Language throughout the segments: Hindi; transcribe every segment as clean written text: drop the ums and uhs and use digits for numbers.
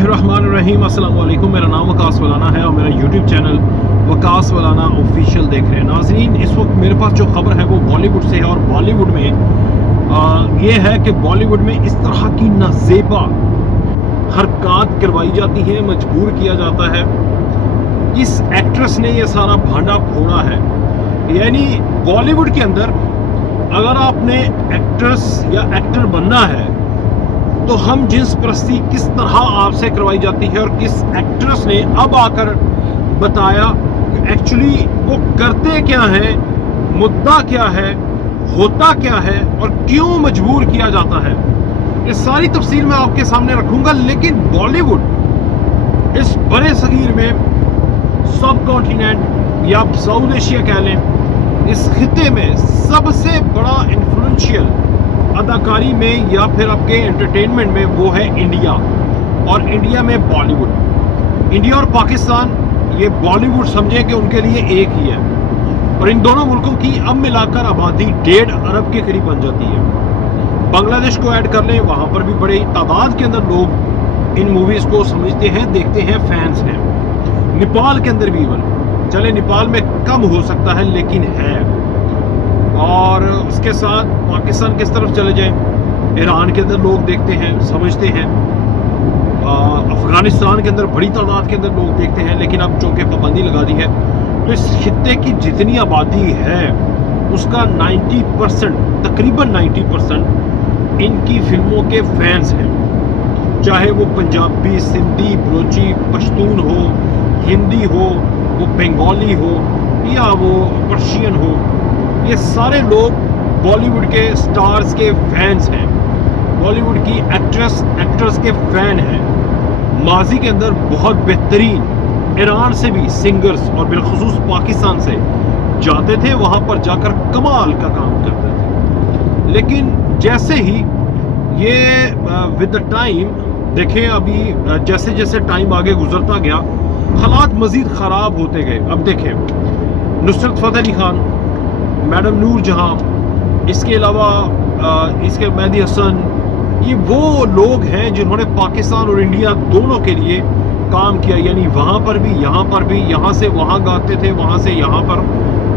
बिस्मिल्लाहिर्रहमानिर्रहीम। अस्सलाम वालेकुम। मेरा नाम वकास वलाना है और मेरा यूट्यूब चैनल वकास वलाना ऑफिशियल देख रहे हैं। नाज़रीन, इस वक्त मेरे पास जो खबर है वो बॉलीवुड से है और बॉलीवुड में ये है कि बॉलीवुड में इस तरह की नाज़ेबा हरकत करवाई जाती है, मजबूर किया जाता है। इस एक्ट्रेस ने ये सारा भांडा फोड़ा है। यानी बॉलीवुड के अंदर अगर आपने एक्ट्रेस या एक्टर बनना है तो हम जिन्स परस्ती किस तरह आपसे करवाई जाती है और किस एक्ट्रेस ने अब आकर बताया कि एक्चुअली वो करते क्या है, मुद्दा क्या है, होता क्या है और क्यों मजबूर किया जाता है। ये सारी तफसील मैं आपके सामने रखूंगा। लेकिन बॉलीवुड इस बड़े सगीर में, सब कॉन्टिनेंट या साउथ एशिया कह लें, इस खिते में सबसे बड़ा इन्फ्लुएंशियल अदाकारी में या फिर आपके एंटरटेनमेंट में वो है इंडिया। और इंडिया में बॉलीवुड, इंडिया और पाकिस्तान, ये बॉलीवुड समझें कि उनके लिए एक ही है। और इन दोनों मुल्कों की अब मिलाकर आबादी 1.5 अरब के करीब बन जाती है। बांग्लादेश को ऐड कर लें, वहाँ पर भी बड़ी तादाद के अंदर लोग इन मूवीज़ को समझते हैं, देखते हैं, फैंस हैं। नेपाल के अंदर भी इवन, चले नेपाल में कम हो सकता है लेकिन है। और उसके साथ पाकिस्तान किस तरफ चले जाएं, ईरान के अंदर लोग देखते हैं, समझते हैं। अफ़गानिस्तान के अंदर बड़ी तादाद के अंदर लोग देखते हैं, लेकिन अब चूँकि पाबंदी लगा दी है तो इस खित्ते की जितनी आबादी है उसका 90%, तकरीबन 90% इनकी फिल्मों के फैंस हैं। चाहे वो पंजाबी, सिंधी, बलोची, पश्तून हो, हिंदी हो, वो बंगाली हो या वो पर्शियन हो, ये सारे लोग बॉलीवुड के स्टार्स के फैंस हैं, बॉलीवुड की एक्टर्स के फैन हैं। माजी के अंदर बहुत बेहतरीन ईरान से भी सिंगर्स और बिलखुसूस पाकिस्तान से जाते थे, वहाँ पर जाकर कमाल का काम करते थे। लेकिन जैसे ही ये विद द टाइम देखें, अभी जैसे जैसे टाइम आगे गुजरता गया हालात मज़ीद ख़राब होते गए। अब देखें, नुसरत फ़तेह अली खान, मैडम नूर जहां, इसके अलावा इसके मेहदी हसन, ये वो लोग हैं जिन्होंने पाकिस्तान और इंडिया दोनों के लिए काम किया। यानी वहाँ पर भी, यहाँ पर भी, यहाँ से वहाँ गाते थे, वहाँ से यहाँ पर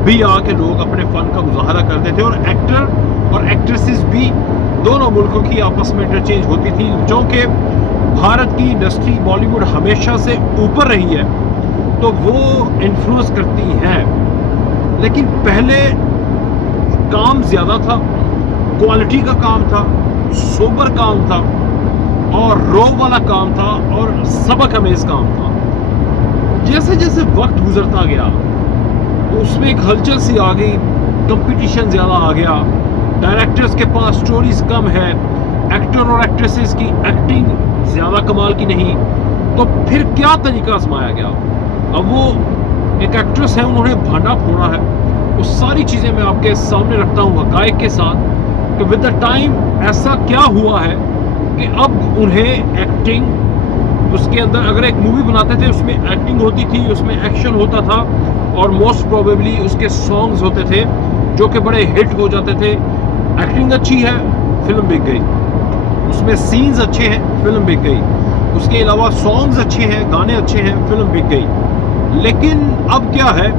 भी आके लोग अपने फ़न का मुजाहरा करते थे। और एक्टर और एक्ट्रेसेस भी दोनों मुल्कों की आपस में इंटरचेंज होती थी। जो कि भारत की इंडस्ट्री बॉलीवुड हमेशा से ऊपर रही है तो वो इन्फ्लुएंस करती है। लेकिन पहले काम ज़्यादा था, क्वालिटी का काम था, सोबर काम था और रो वाला काम था और सबक अमेज़ काम था। जैसे जैसे वक्त गुजरता गया उसमें एक हलचल सी आ गई, कंपटीशन ज़्यादा आ गया, डायरेक्टर्स के पास स्टोरीज कम है, एक्टर और एक्ट्रेसेस की एक्टिंग ज़्यादा कमाल की नहीं। तो फिर क्या तरीका आजमाया गया। अब वो एक एक्ट्रेस है, उन्होंने भांडा फोड़ा है। वो सारी चीज़ें मैं आपके सामने रखता हूँ हक़ाइक़ के साथ कि विद द टाइम ऐसा क्या हुआ है कि अब उन्हें एक्टिंग, उसके अंदर अगर एक मूवी बनाते थे उसमें एक्टिंग होती थी, उसमें एक्शन होता था और मोस्ट प्रोबेबली उसके सॉन्ग्स होते थे जो कि बड़े हिट हो जाते थे। एक्टिंग अच्छी है, फिल्म बिक गई, उसमें सीन्स अच्छे हैं, फिल्म बिक गई, उसके अलावा सॉन्ग्स अच्छे हैं, गाने अच्छे हैं, फिल्म बिक गई। लेकिन अब क्या है,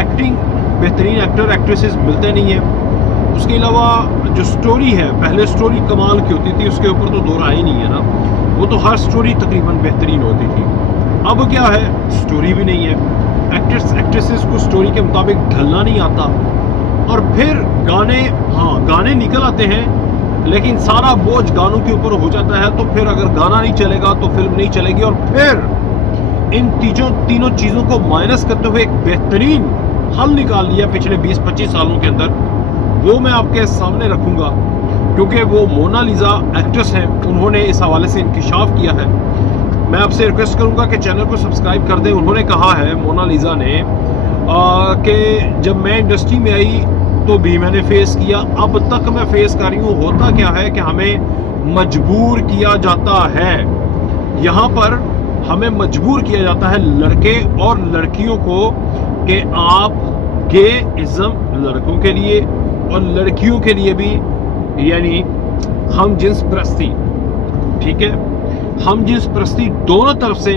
एक्टिंग, बेहतरीन एक्टर एक्ट्रेसेस मिलते नहीं हैं। उसके अलावा जो स्टोरी है, पहले स्टोरी कमाल की होती थी, उसके ऊपर तो दो राय नहीं है ना, वो तो हर स्टोरी तकरीबन बेहतरीन होती थी। अब क्या है, स्टोरी भी नहीं है, एक्टर्स एक्ट्रेसेस को स्टोरी के मुताबिक ढलना नहीं आता। और फिर गाने, हाँ गाने निकल आते हैं लेकिन सारा बोझ गानों के ऊपर हो जाता है। तो फिर अगर गाना नहीं चलेगा तो फिल्म नहीं चलेगी। और फिर इन तीनों चीज़ों को माइनस करते हुए एक बेहतरीन हल निकाल लिया पिछले 20-25 सालों के अंदर, वो मैं आपके सामने रखूंगा क्योंकि वो मोनालिसा एक्ट्रेस हैं, उन्होंने इस हवाले से इंकिशाफ किया है। मैं आपसे रिक्वेस्ट करूंगा कि चैनल को सब्सक्राइब कर दें। उन्होंने कहा है, मोनालिसा ने, कि जब मैं इंडस्ट्री में आई तो भी मैंने फेस किया, अब तक मैं फेस कर रही हूँ। होता क्या है कि हमें मजबूर किया जाता है, यहाँ पर हमें मजबूर किया जाता है लड़के और लड़कियों को कि आप गेइज्म लड़कों के लिए और लड़कियों के लिए भी, यानी हम जिन्स परस्ती, ठीक है, हम जिन्स परस्ती दोनों तरफ से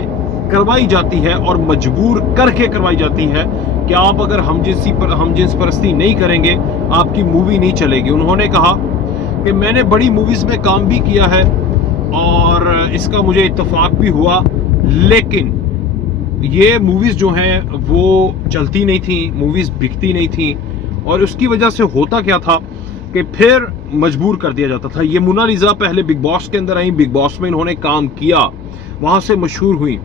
करवाई जाती है और मजबूर करके करवाई जाती है कि आप अगर हम जिन्स परस्ती नहीं करेंगे आपकी मूवी नहीं चलेगी। उन्होंने कहा कि मैंने बड़ी मूवीज में काम भी किया है और इसका मुझे इत्तेफाक भी हुआ, लेकिन ये मूवीज जो हैं वो चलती नहीं थी, मूवीज बिकती नहीं थी और उसकी वजह से होता क्या था कि फिर मजबूर कर दिया जाता था। ये मोनालिसा पहले बिग बॉस के अंदर आई, बिग बॉस में इन्होंने काम किया, वहां से मशहूर हुई,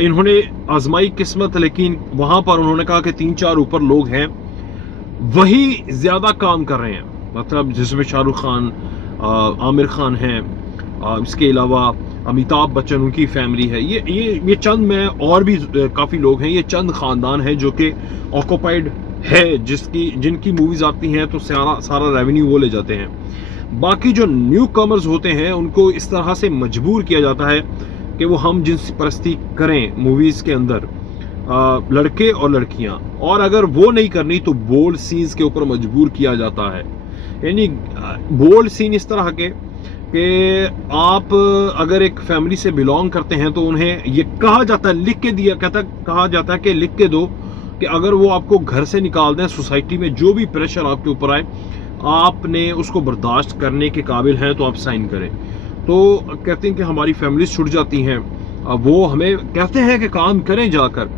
इन्होंने आजमाई किस्मत, लेकिन वहां पर उन्होंने कहा कि 3-4 ऊपर लोग हैं वही ज्यादा काम कर रहे हैं, मतलब जिसमें शाहरुख खान, आमिर खान हैं, इसके अलावा अमिताभ बच्चन, उनकी फैमिली है, ये चंद में और भी काफ़ी लोग हैं, ये चंद ख़ानदान हैं जो कि ऑक्यूपाइड है, जिनकी मूवीज़ आती हैं तो सारा रेवेन्यू वो ले जाते हैं। बाकी जो न्यू कमर्स होते हैं उनको इस तरह से मजबूर किया जाता है कि वो हम जिन्स परस्ती करें मूवीज़ के अंदर, लड़के और लड़कियां, और अगर वो नहीं करनी तो बोल्ड सीन्स के ऊपर मजबूर किया जाता है। यानी बोल्ड सीन इस तरह के कि आप अगर एक फैमिली से बिलोंग करते हैं तो उन्हें ये कहा जाता है, कहा जाता है कि लिख के दो कि अगर वो आपको घर से निकाल दें, सोसाइटी में जो भी प्रेशर आपके ऊपर आए आपने उसको बर्दाश्त करने के काबिल हैं तो आप साइन करें। तो कहते हैं कि हमारी फैमिलीज छूट जाती हैं, वो हमें कहते हैं कि काम करें जाकर,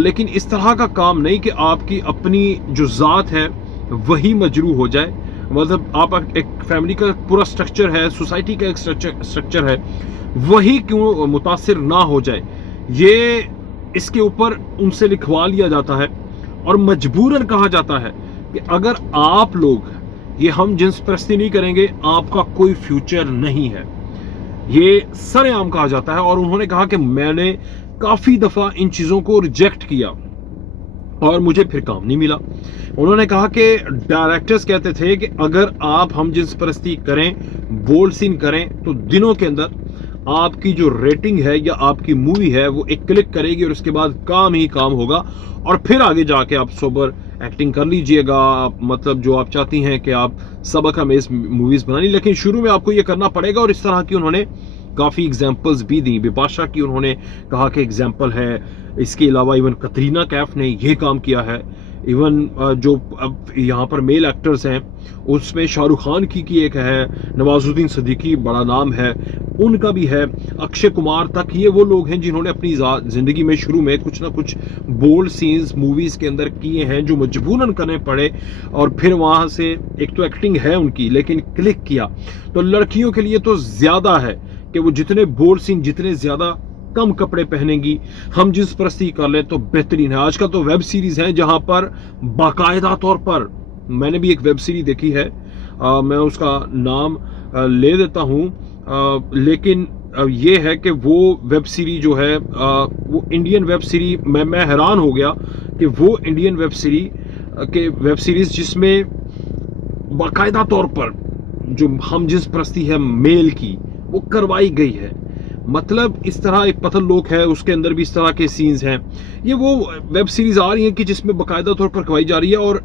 लेकिन इस तरह का काम नहीं कि आपकी अपनी जो ज़ात है वही मजरू हो जाए। मतलब आप एक फैमिली का पूरा स्ट्रक्चर है, सोसाइटी का एक स्ट्रक्चर है, वही क्यों मुतासिर ना हो जाए, ये इसके ऊपर उनसे लिखवा लिया जाता है और मजबूरन कहा जाता है कि अगर आप लोग ये हम जिन्स परस्ती नहीं करेंगे आपका कोई फ्यूचर नहीं है। ये सरेआम कहा जाता है और उन्होंने कहा कि मैंने काफ़ी दफ़ा इन चीज़ों को रिजेक्ट किया और मुझे फिर काम नहीं मिला। उन्होंने कहा कि डायरेक्टर्स कहते थे कि अगर आप हम जिन्स परस्ती करें, बोल्ड सीन करें, तो दिनों के अंदर आपकी जो रेटिंग है या आपकी मूवी है वो एक क्लिक करेगी और उसके बाद काम ही काम होगा और फिर आगे जाके आप सोबर एक्टिंग कर लीजिएगा, मतलब जो आप चाहती हैं कि आप सबक अमेज मूवीज बनानी, लेकिन शुरू में आपको ये करना पड़ेगा। और इस तरह की उन्होंने काफ़ी एग्जांपल्स भी दी। बिपाशा की उन्होंने कहा कि एग्जांपल है, इसके अलावा इवन कतरीना कैफ ने ये काम किया है, इवन जो अब यहाँ पर मेल एक्टर्स हैं उसमें शाहरुख खान की एक है, नवाजुद्दीन सिद्दीकी बड़ा नाम है, उनका भी है, अक्षय कुमार तक, ये वो लोग हैं जिन्होंने अपनी ज़िंदगी में शुरू में कुछ ना कुछ बोल्ड सीन्स मूवीज़ के अंदर किए हैं जो मजबूरन करने पड़े और फिर वहाँ से एक तो एक्टिंग है उनकी लेकिन क्लिक किया। तो लड़कियों के लिए तो ज़्यादा है कि वो जितने बोल्ड सीन, जितने ज़्यादा कम कपड़े पहनेंगी, हम जिन्स परस्ती कर ले तो बेहतरीन है। आजकल तो वेब सीरीज़ हैं जहाँ पर बाकायदा तौर पर, मैंने भी एक वेब सीरीज देखी है, मैं उसका नाम ले देता हूँ, लेकिन ये है कि वो वेब सीरीज जो है वो इंडियन वेब सीरीज, मैं हैरान हो गया कि वो इंडियन वेब सीरीज जिसमें बाकायदा तौर पर जो हम जिन्स परस्ती है मेल की वो करवाई गई है। मतलब इस तरह एक पतल लोक है उसके अंदर भी इस तरह के सीन्स हैं। ये वो वेब सीरीज आ रही हैं कि जिसमें बाकायदा तौर पर करवाई जा रही है। और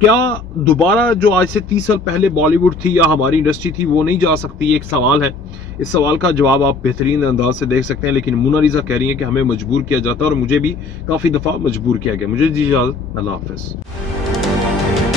क्या दोबारा जो आज से 30 साल पहले बॉलीवुड थी या हमारी इंडस्ट्री थी वो नहीं जा सकती, एक सवाल है। इस सवाल का जवाब आप बेहतरीन अंदाज से देख सकते हैं, लेकिन मोनालिसा कह रही है कि हमें मजबूर किया जाता है और मुझे भी काफ़ी दफ़ा मजबूर किया गया। मुझे दी इजाज़त, अल्लाह हाफ़िज़।